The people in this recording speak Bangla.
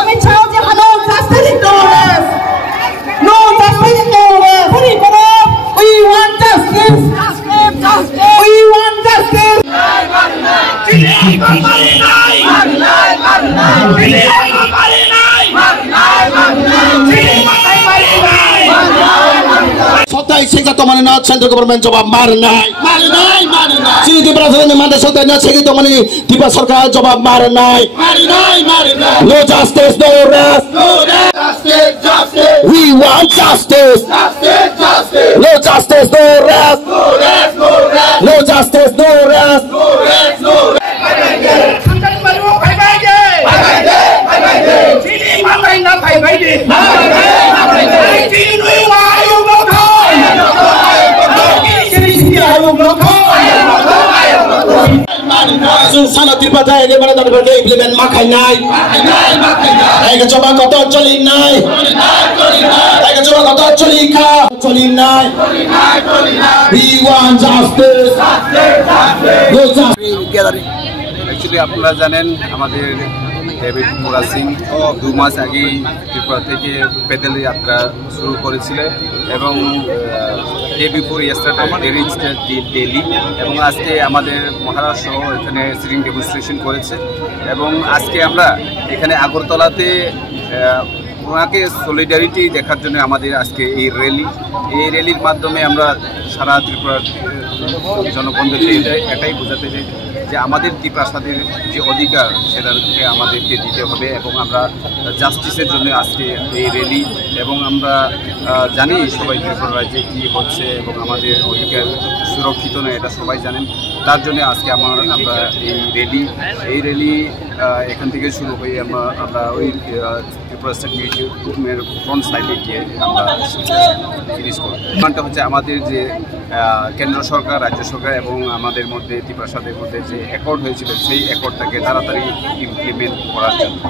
আমি চাও যে no justice, no rest. No justice, no rest. We want justice. We want justice. Sotai sehingga teman ini central government jawab marinai. Sini di Brazil mana sotai nak sehingga teman ini tiba sarkar jawab marinai. No justice, no rest. We want justice. No justice, no rest. No justice, no rest. Sana tirpata ini mana tak berke implement makai nai. Ayo coba kotor coli nai. Ayo coba kotor coli ka. Coli nai. We want justice. No justice. Actually, আপনারা জানেন আমাদের ডেভিড মোরা সিং 2 মাস আগে ত্রিপুরা থেকে পেডেল যাত্রা শুরু করেছিল এবং ডে বিফোর ইয়েস্টারডে দে রিচড দিল্লি এবং আজকে আমাদের মহারাষ্ট্র এখানে সিটিং ডেমনস্ট্রেশন করেছে এবং আজকে আমরা এখানে আগরতলাতে ওনাকে সলিডারিটি দেখার জন্য আমাদের আজকে এই র্যালির মাধ্যমে আমরা সারা ত্রিপুরার জনগণদেরকে এটাই বোঝাতে চাই যে আমাদের ত্রিপ্রাসাদের যে অধিকার সেটাকে আমাদেরকে দিতে হবে এবং আমরা জাস্টিসের জন্য আজকে এই র্যালি এবং আমরা জানি সবাই ত্রিপুরা রাজ্যে কী হচ্ছে এবং আমাদের অধিকার সুরক্ষিত নয় এটা সবাই জানেন তার জন্য আজকে আমরা এই র্যালি এখান থেকে শুরু হয়ে আমরা ওই ত্রিপুরা স্টেট মিউজিয়ামের ফ্রন্ট সাইডে গিয়ে আমরা ফিনিশ করি। কারণটা হচ্ছে আমাদের যে কেন্দ্র সরকার রাজ্য সরকার এবং আমাদের মধ্যে ত্রিপ্রাসাদের মধ্যে যে অ্যাকর্ড হয়েছিল সেই অ্যাকর্ডটাকে তাড়াতাড়ি ইমপ্লিমেন্ট করার জন্য।